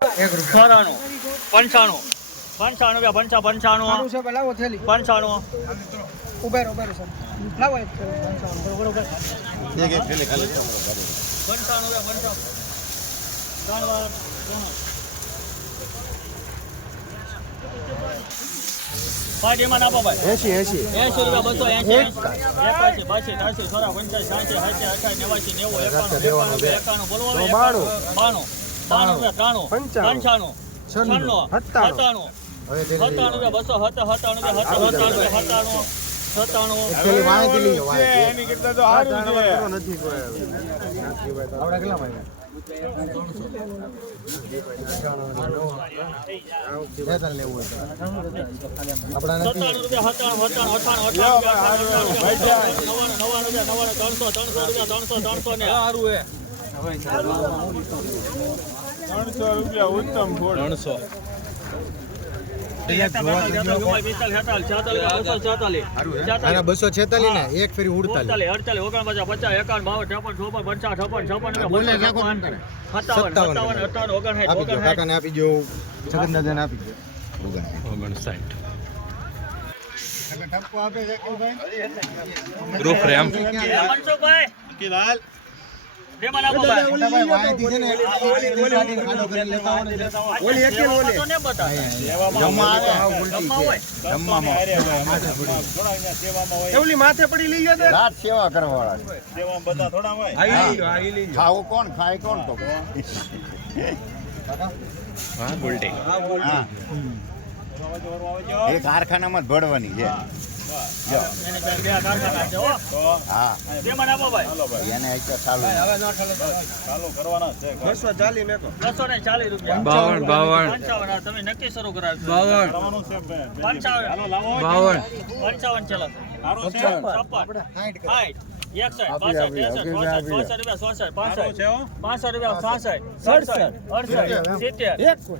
ચોરાણું પંચાણું પંચાણું પંચા સારું થેલી. પંચાણું. ઉભેર ઉભેર સર લાવો એક પંચાવન બરોબર બરોબર. પંચાણું બે પંચા. ત્રણ વાર. ત્રણ. પાર્ટીમાં નાખો ભાઈ. એસી એસી એસી રૂપિયા બસો એસી બાસી ત્રાસી ચોરા પંચાસી સાસી સાસી અઠાસી નેવાસી નેવું એકાણું એકાણું બોલવાનું બાણું. રૂપિયા ત્રાણું. પંચાણું. છન્નું. સત્તાણું. સત્તાણું. બસો સત્તા સત્તાણું સત્તાણું સત્તાણું ત્રણસો ત્રણસો રૂપિયા ત્રણસો ત્રણસો ને. ત્રણસો રૂપિયા ઉત્તમ ફૂલ. ત્રણસો. બસો છેતાલીસ ને? એક ફેરી ઉડતાલીસ. અડતાલીસ ઓગણપચાસ પચાસ એકાવન બાવન ત્રેપન ચોપન પચાસ છપ્પન છપ્પન સત્તાવન સત્તાવન. સત્તાવન અઠાવન ઓગણસાઠ ઓગણસાઠ આપી દો જગન આપી દો ગ્રુપ રેમ મનસુખભાઈ બેમાં માથે પડી. લઈ ગયો રાત સેવા કરવા ખાવું કોણ? ખાય કોણ તો? હા. એ કારખાનામાં જ ભળવાની છે. બાવન બાવન. તમે નક્કી શરૂ કરાવજો પંચાવન બાવન. પંચાવન ચલો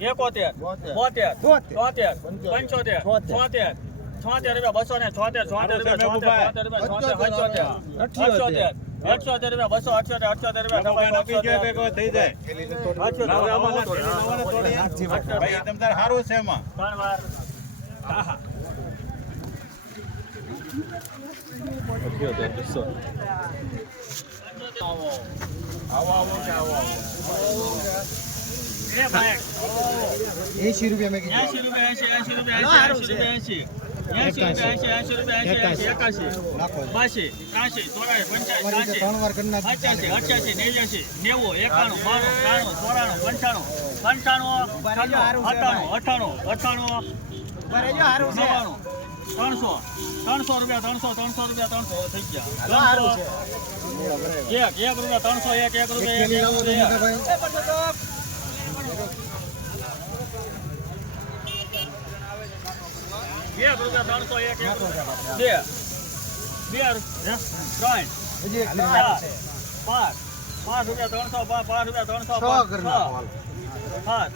એકોતેર બોતેર તોતેર પંચોતેર છોતેર. છોતેર રૂપિયા બસો ને છોતેર છોતેર રૂપિયા છોતેર રૂપિયા છોતેર અઠ્યોતેર અઠ્યોતેર. રૂપિયા બસો અઠ્યોતેર અઠ્યોતેર રૂપિયા ત્રણ વાર. એ ભાઈ. એસી રૂપિયા મેં કીધું. એંશી રૂપિયા એંશી એંશી રૂપિયા એંશી રૂપિયા એંશી એંશી રૂપિયા એંશી રૂપિયા એંશી. ત્રણસો ત્રણસો રૂપિયા ત્રણસો ત્રણસો રૂપિયા ત્રણસો થઈ ગયા. એક એક રૂપિયા ત્રણસો એક એક રૂપિયા એક, પેલી એક લાવો તો રૂપિયા એક. મોટાભાઈ બે રૂપિયા ત્રણસો એક. બે. બે. ત્રણ. પાંચ. પાંચ રૂપિયા ત્રણસો પાંચ પાંચ રૂપિયા ત્રણસો છ છ. સાત.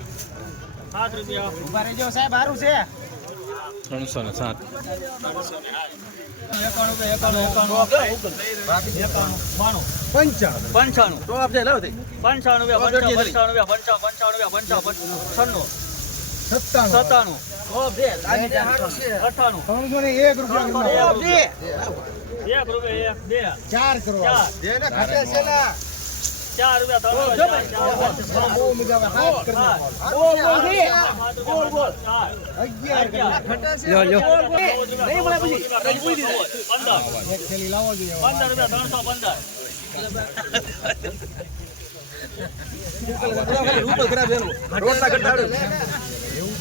સાત રૂપિયા ત્રણસો ને સાત. એકાણું રૂપિયા એકાણું. એકાણું. એકાણું. બાણું. પંચાવન પંચાણું. પંચાણું સત્તાણું. ત્રણસો ને એક રૂપિયા ચાર કરવા ચાર રૂપિયા ત્રણસો ચાર, ચાર,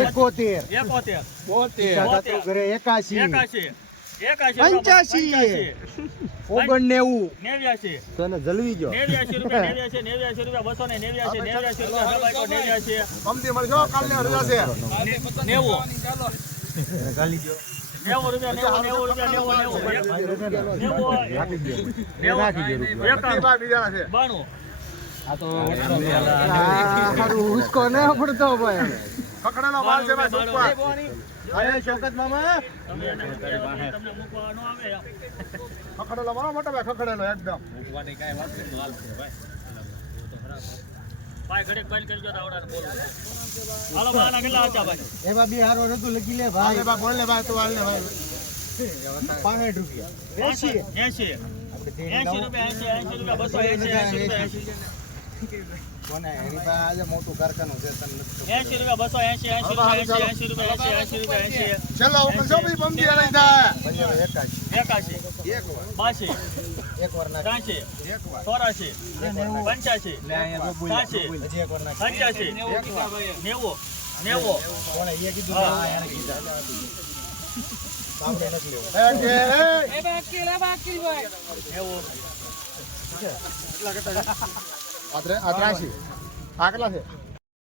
એકોતેર એકોતેર એકાશી. એકાશી. પંચ્યાસી. પંચ્યાસી. નેવ્યાસી તને જલવી ગયો. નેવ્યાસી રૂપિયા નેવ્યાસી નેવ્યાસી રૂપિયા બસો ને નેવ્યાસી નેવ્યાસી રૂપિયા નેવ્યાસી કમતી મળજો કાલને રજા છે નેવું ગાલી ગયો. નેવું રૂપિયા નેવું નેવું રૂપિયા નેવું નેવું. નેવું. રાખી ગયો નેવું રાખી ગયો રૂપિયા. એકાણું. ભાઈ બીજાના છે. બાણું. આ હારું ઉસકો ન પડતો ભાઈ. પકડેલો માલ છે ભાઈ સુપર અરે શોકત મામા. ખખડેલો મારો મોટો ભાઈ ખખડેલો એકદમ. ભાઈ. ઘડીક બંધ કરજો તો આવડાને બોલો. હાલો બાના કેટલા હતા ભાઈ? એ બી બિહારો રતુ લખી લે હાલે ભાઈ બા બોલ ને ભાઈ. તું હાલ ને ભાઈ રૂપિયા એસી એસી આપણે એસી રૂપિયા એસી એસી રૂપિયા બસો એસી એસી રૂપિયા એસી કોને? એની પાસે આજે મોટું કારખાનું છે રૂપિયા બસો એસી એસી રૂપિયા એસી એસી રૂપિયા એસી એસી રૂપિયા એસી છેલ્લો ઉપર જો એકાશી. એક વાર. બાસી. એક વાર નાખ. ત્રાસી એક વાર. ચોરાશી. પંચ્યાસી લે અહીંયા તો બોલ હજી એક વાર નાખ. પંચ્યાસી નેવું. નેવું. કોણે એ કીધું હા. હા એને કીધા. આપણે નથી લેવું. એક એ નેવું. આત્રે આત્રાશી આ કેટલા છે?